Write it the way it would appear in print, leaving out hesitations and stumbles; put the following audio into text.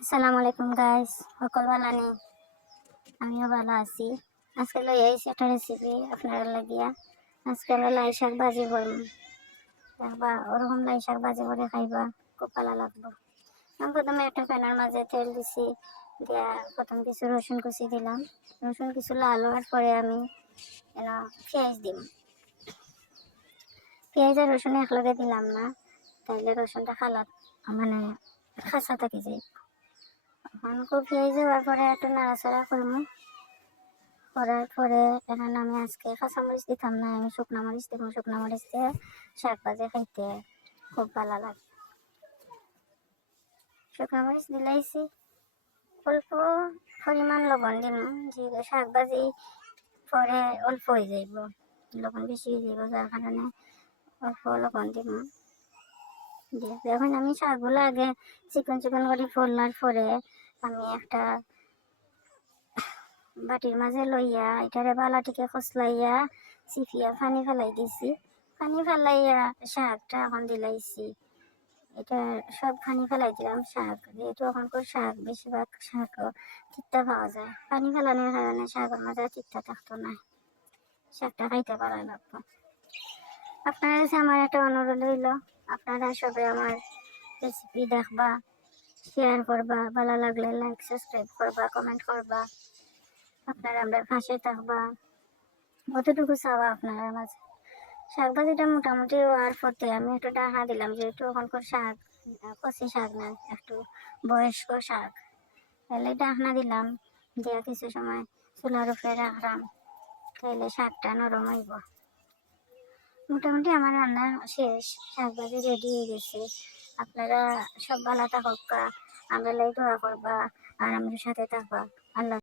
আসসালামু আলাইকুম গাইস, সকল ভালো নি? আমিও ভালো আছি। আজকে লই আইছি একটা রেসিপি আপনারা লাগিয়া। আজকে আমরা লাই শাক ভাজি করব। দেখবা ওরকম লাই শাক ভাজি করে খাইবা, খুব ভালো লাগবে। আমি প্রথমে একটা প্যানের মাঝে তেল দিছি, দিয়া প্রথম কিছু রসুন কুচি দিলাম। রসুন কিছু লাল হওয়ার পরে আমি পেঁয়াজ দিম। পেঁয়াজ আর রসুন একলগে দিলাম না, তাইলে রসুনটা মানে খাসা থাকি যায়। খুব পেঁয়াজ হওয়ার পরে একটু নাড়াচাড়া করবো। করার পরে এখন আমি আজকে কাঁচামরিচ দিতাম না, আমি শুকনো মরিচ দিব। শুকনো মরিচ দিয়ে শাক ভাজি খাইতে খুব ভালো লাগে। শুকনো মরিচ দিলাইছি, অল্প পরিমাণ লবণ দিব। যে শাক ভাজি পরে অল্প হয়ে যাইব, লবণ বেশি হয়ে যাইব, যার কারণে অল্প লবণ দিব। এখন আমি শাকগুলো আগে চিকন চিকন করে ফোলার পরে আমি একটা বাটির মাঝে লইয়া এটারে বালাটিকে খসলাইয়া চিপিয়া পানি ফেলাই দিছি। পানি ফেলাইয়া শাকটা এখন দিলাইছি। এটা সব পানি ফেলাই দিলাম। শাক যেহেতু এখনকার শাক বেশিরভাগ শাক তিতা পাওয়া যায়, পানি ফেলানোর কারণে শাকের মাঝে তিতা থাকতো না, শাকটা খাইতে পারা লাগতো। আপনার কাছে আমার একটা অনুরোধ হইল, আপনারা সবাই আমার রেসিপি দেখবা, শেয়ার করবা, ভালো লাগলে লাইক সাবস্ক্রাইব করবা, কমেন্ট করবা। আপনারা আমরা পাশে থাকবা, কতটুকু চাওয়া আপনারা মাঝে। শাক ভাজিটা মোটামুটি হওয়ার পরে আমি একটু ডাহা দিলাম, যেহেতু ওখানকার শাক কচি শাক না, একটু বয়স্ক শাক, তাহলে ডাহনা দিলাম। দিয়ে কিছু সময় চুলার উপরে রাখলাম, তাহলে শাকটা নরম হইব। মোটামুটি আমার রান্না শেষ, শাক ভাজি রেডি হয়ে গেছে। আপনারা সব ভালো থাকা, আমরা লাই দোয়া করবা আর আমাদের সাথে থাকবা। আল্লাহ।